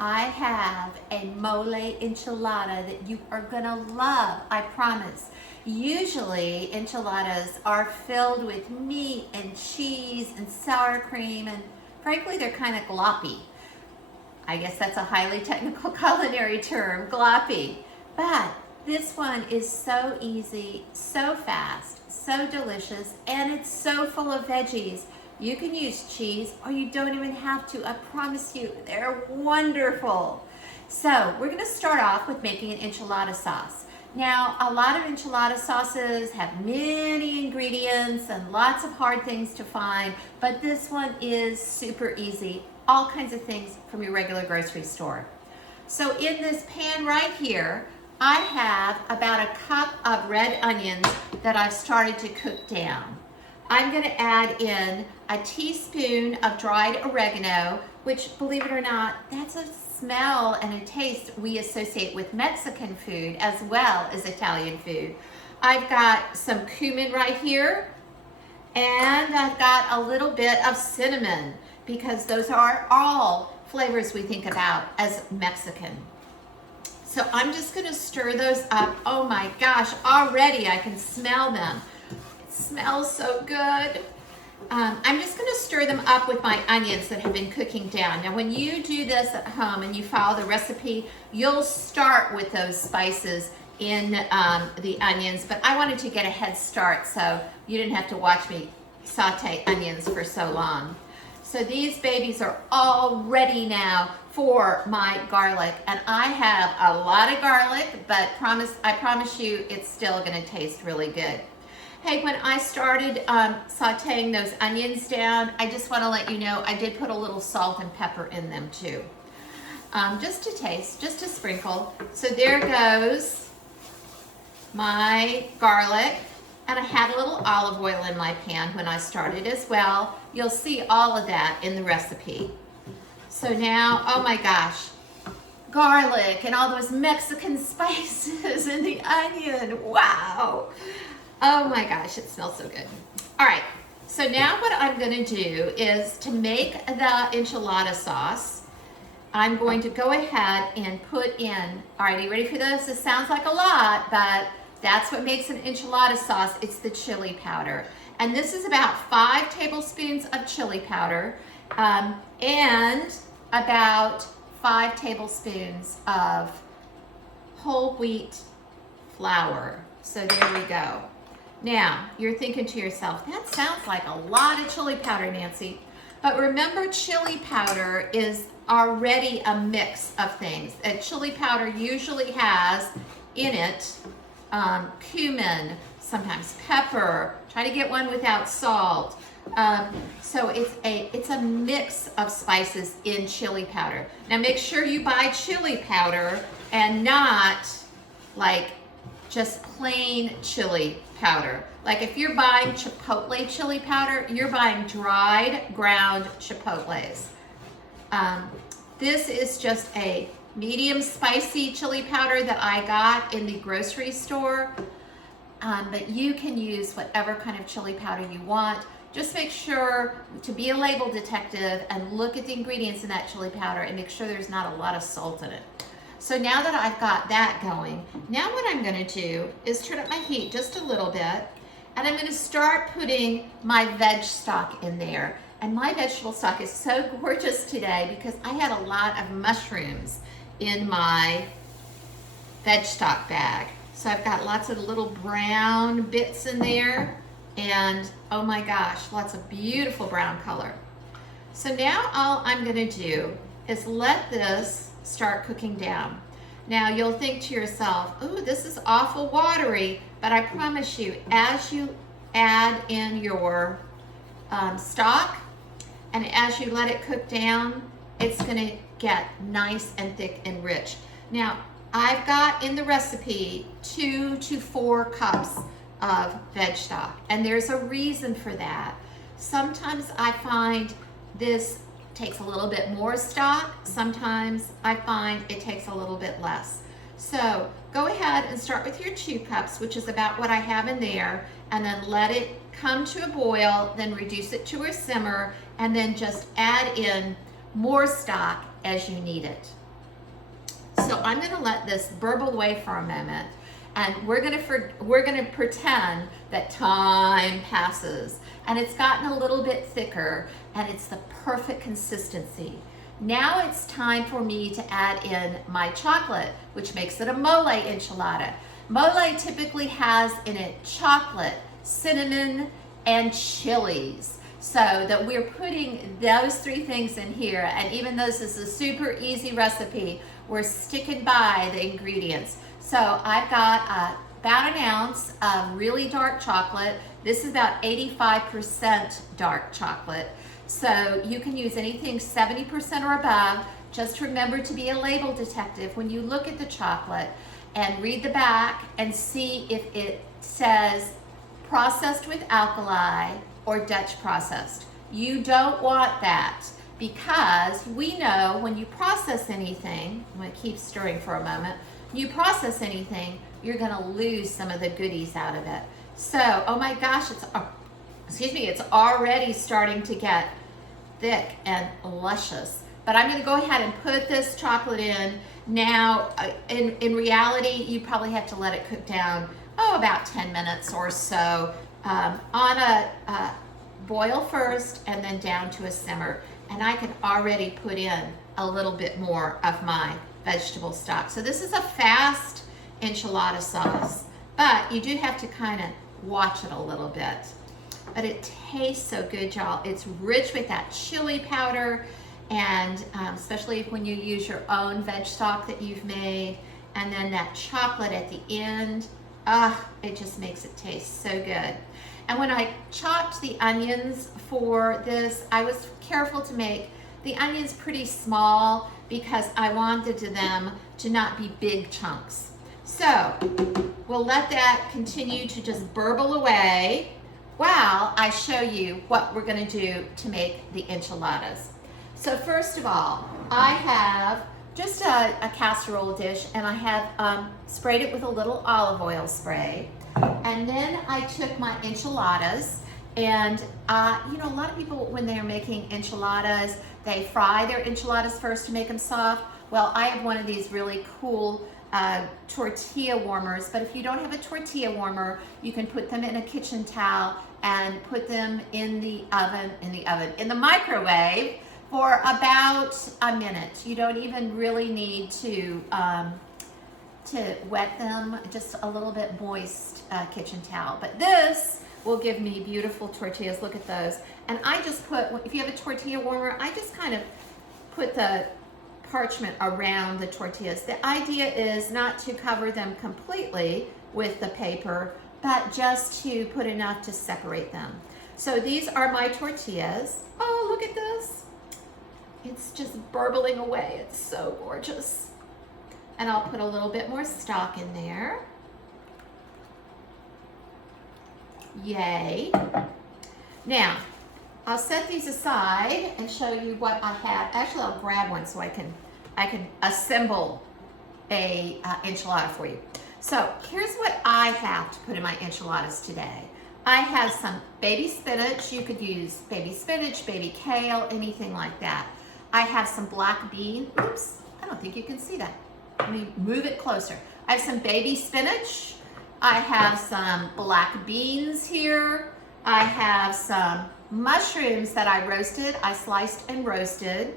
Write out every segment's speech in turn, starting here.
I have a mole enchilada that you are gonna love, I promise. Usually enchiladas are filled with meat and cheese and sour cream, and frankly they're kind of gloppy. I guess that's a highly technical culinary term, gloppy. But this one is so easy, so fast, so delicious, and it's so full of veggies. You can use cheese or you don't even have to. I promise you, they're wonderful. So we're gonna start off with making an enchilada sauce. Now, a lot of enchilada sauces have many ingredients and lots of hard things to find, but this one is super easy. All kinds of things from your regular grocery store. So in this pan right here, I have about a cup of red onions that I've started to cook down. I'm gonna add in a teaspoon of dried oregano, which, believe it or not, that's a smell and a taste we associate with Mexican food as well as Italian food. I've got some cumin right here, and I've got a little bit of cinnamon, because those are all flavors we think about as Mexican. So I'm just gonna stir those up. Oh my gosh, already I can smell them. It smells so good. I'm just gonna stir them up with my onions that have been cooking down. Now when you do this at home and you follow the recipe, you'll start with those spices in the onions, but I wanted to get a head start so you didn't have to watch me saute onions for so long. So these babies are all ready now for my garlic, and I have a lot of garlic, but I promise you it's still gonna taste really good. Hey, when I started sauteing those onions down, I just wanna let you know I did put a little salt and pepper in them too. Just to taste, just to sprinkle. So there goes my garlic. And I had a little olive oil in my pan when I started as well. You'll see all of that in the recipe. So now, oh my gosh, garlic and all those Mexican spices and the onion, wow. Oh my gosh, it smells so good. All right, so now what I'm gonna do is to make the enchilada sauce, I'm going to go ahead and put in, all right, are you ready for this? This sounds like a lot, but that's what makes an enchilada sauce. It's the chili powder. And this is about 5 tablespoons of chili powder and about 5 tablespoons of whole wheat flour. So there we go. Now, you're thinking to yourself, that sounds like a lot of chili powder, Nancy. But remember, chili powder is already a mix of things. And chili powder usually has in it cumin, sometimes pepper. Try to get one without salt. So it's a mix of spices in chili powder. Now make sure you buy chili powder and not like just plain chili powder. Like if you're buying chipotle chili powder, you're buying dried ground chipotles. This is just a medium spicy chili powder that I got in the grocery store, but you can use whatever kind of chili powder you want. Just make sure to be a label detective and look at the ingredients in that chili powder and make sure there's not a lot of salt in it. So now that I've got that going, now what I'm gonna do is turn up my heat just a little bit, and I'm gonna start putting my veg stock in there. And my vegetable stock is so gorgeous today because I had a lot of mushrooms in my veg stock bag. So I've got lots of little brown bits in there, and oh my gosh, lots of beautiful brown color. So now all I'm gonna do is let this start cooking down. Now you'll think to yourself, ooh, this is awful watery, but I promise you, as you add in your stock and as you let it cook down, it's gonna get nice and thick and rich. Now, I've got in the recipe 2 to 4 cups of veg stock, and there's a reason for that. Sometimes I find this takes a little bit more stock. Sometimes I find it takes a little bit less. So go ahead and start with your 2 cups, which is about what I have in there, and then let it come to a boil, then reduce it to a simmer, and then just add in more stock as you need it. So I'm gonna let this burble away for a moment, and we're gonna pretend that time passes and it's gotten a little bit thicker and it's the perfect consistency. Now it's time for me to add in my chocolate, which makes it a mole enchilada. Mole typically has in it chocolate, cinnamon, and chilies. So that we're putting those three things in here, and even though this is a super easy recipe, we're sticking by the ingredients. So I've got about an ounce of really dark chocolate. This is about 85% dark chocolate. So you can use anything 70% or above. Just remember to be a label detective when you look at the chocolate and read the back and see if it says processed with alkali or Dutch processed. You don't want that, because we know when you process anything, I'm gonna keep stirring for a moment, you process anything, you're gonna lose some of the goodies out of it. So, oh my gosh, it's already starting to get thick and luscious. But I'm gonna go ahead and put this chocolate in. Now, in reality, you probably have to let it cook down, about 10 minutes or so, on a boil first and then down to a simmer. And I can already put in a little bit more of my vegetable stock. So this is a fast enchilada sauce, but you do have to kind of watch it a little bit. But it tastes so good, y'all. It's rich with that chili powder, and especially when you use your own veg stock that you've made, and then that chocolate at the end, it just makes it taste so good. And when I chopped the onions for this, I was careful to make the onions pretty small because I wanted them to not be big chunks. So we'll let that continue to just burble away while I show you what we're gonna do to make the enchiladas. So first of all, I have just a casserole dish, and I have sprayed it with a little olive oil spray. And then I took my enchiladas, and you know, a lot of people, when they're making enchiladas, they fry their enchiladas first to make them soft. Well, I have one of these really cool tortilla warmers, but if you don't have a tortilla warmer, you can put them in a kitchen towel and put them in the microwave for about a minute. You don't even really need to wet them, just a little bit moist kitchen towel. But this will give me beautiful tortillas. Look at those. And I just put, if you have a tortilla warmer, I just kind of put the parchment around the tortillas. The idea is not to cover them completely with the paper, but just to put enough to separate them. So these are my tortillas. Oh, look at this. It's just burbling away. It's so gorgeous. And I'll put a little bit more stock in there. Yay. Now, I'll set these aside and show you what I have. Actually, I'll grab one so I can assemble a enchilada for you. So here's what I have to put in my enchiladas today. I have some baby spinach. You could use baby spinach, baby kale, anything like that. I have some black bean. Oops, I don't think you can see that. Let me move it closer. I have some baby spinach. I have some black beans here. I have some mushrooms that I roasted. I sliced and roasted.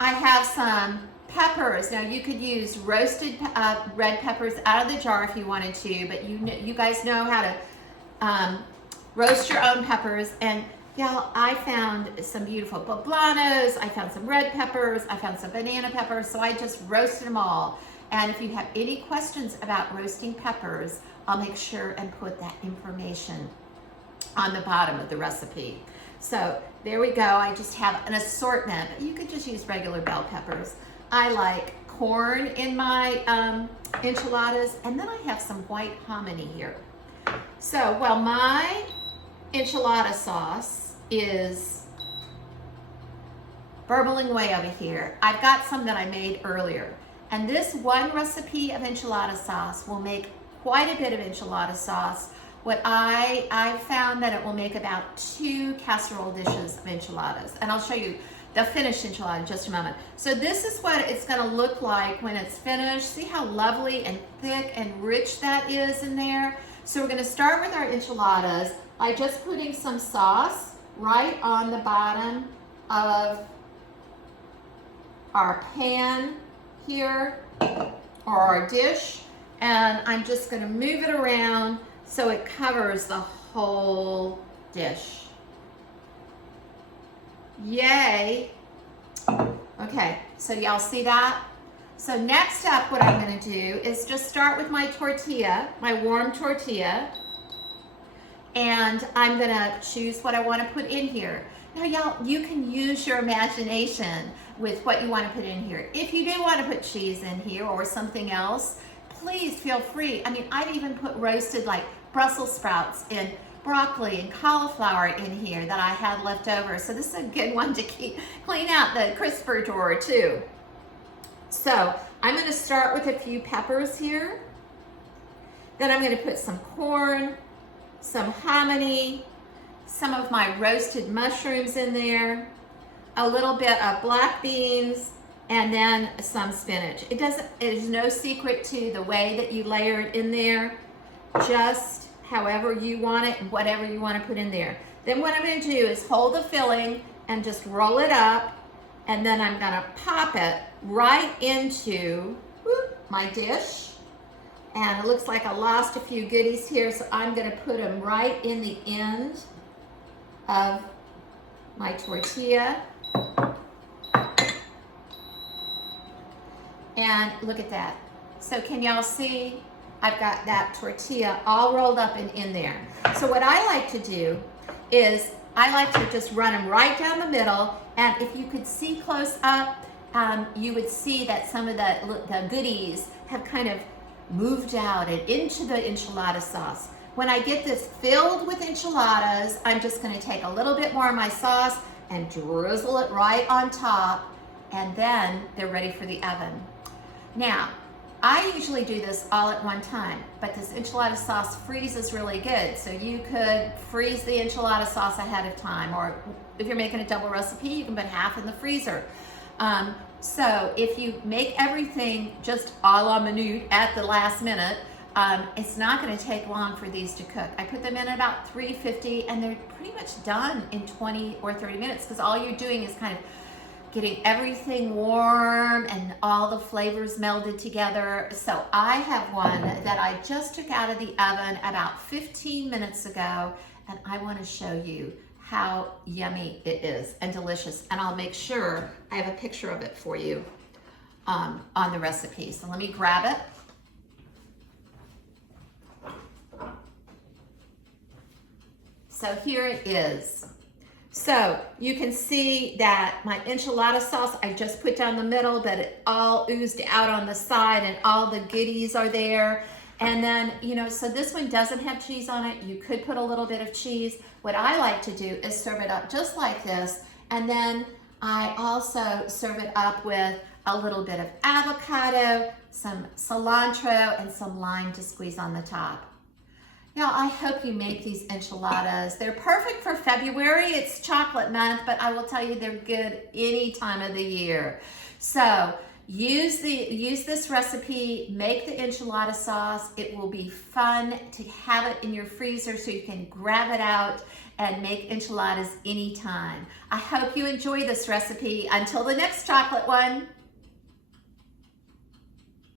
I have some peppers. Now you could use roasted red peppers out of the jar if you wanted to, but you guys know how to roast your own peppers. And y'all, I found some beautiful poblanos. I found some red peppers. I found some banana peppers. So I just roasted them all. And if you have any questions about roasting peppers, I'll make sure and put that information on the bottom of the recipe. So there we go. I just have an assortment. You could just use regular bell peppers. I like corn in my enchiladas, and then I have some white hominy here. So while my enchilada sauce is burbling away over here, I've got some that I made earlier. And this one recipe of enchilada sauce will make quite a bit of enchilada sauce. What I found that it will make about 2 casserole dishes of enchiladas. And I'll show you the finished enchilada in just a moment. So this is what it's gonna look like when it's finished. See how lovely and thick and rich that is in there? So we're gonna start with our enchiladas by just putting some sauce right on the bottom of our pan here, or our dish. And I'm just gonna move it around so it covers the whole dish. Yay. Okay, so y'all see that? So next up, what I'm gonna do is just start with my tortilla, my warm tortilla, and I'm gonna choose what I wanna put in here. Now y'all, you can use your imagination with what you wanna put in here. If you do wanna put cheese in here or something else, please feel free. I mean, I'd even put roasted like Brussels sprouts and broccoli and cauliflower in here that I had left over. So this is a good one to clean out the crisper drawer too. So I'm gonna start with a few peppers here. Then I'm gonna put some corn, some hominy, some of my roasted mushrooms in there, a little bit of black beans, and then some spinach. It is no secret to the way that you layer it in there, just however you want it, whatever you want to put in there. Then what I'm going to do is hold the filling and just roll it up, and then I'm going to pop it right into my dish. And it looks like I lost a few goodies here, so I'm going to put them right in the end of my tortilla. And look at that. So can y'all see? I've got that tortilla all rolled up and in there. So what I like to do is I like to just run them right down the middle. And if you could see close up, you would see that some of the goodies have kind of moved out and into the enchilada sauce. When I get this filled with enchiladas, I'm just gonna take a little bit more of my sauce and drizzle it right on top, and then they're ready for the oven. Now, I usually do this all at one time, but this enchilada sauce freezes really good. So you could freeze the enchilada sauce ahead of time, or if you're making a double recipe, you can put half in the freezer. So if you make everything just a la minute at the last minute, it's not gonna take long for these to cook. I put them in at about 350 and they're pretty much done in 20 or 30 minutes because all you're doing is kind of getting everything warm and all the flavors melded together. So I have one that I just took out of the oven about 15 minutes ago, and I want to show you how yummy it is and delicious. And I'll make sure I have a picture of it for you on the recipe. So let me grab it. So here it is. So you can see that my enchilada sauce, I just put down the middle, but it all oozed out on the side and all the goodies are there. And then, you know, so this one doesn't have cheese on it. You could put a little bit of cheese. What I like to do is serve it up just like this. And then I also serve it up with a little bit of avocado, some cilantro, and some lime to squeeze on the top. Now, I hope you make these enchiladas. They're perfect for February. It's chocolate month, but I will tell you they're good any time of the year. So use this recipe, make the enchilada sauce. It will be fun to have it in your freezer so you can grab it out and make enchiladas anytime. I hope you enjoy this recipe. Until the next chocolate one.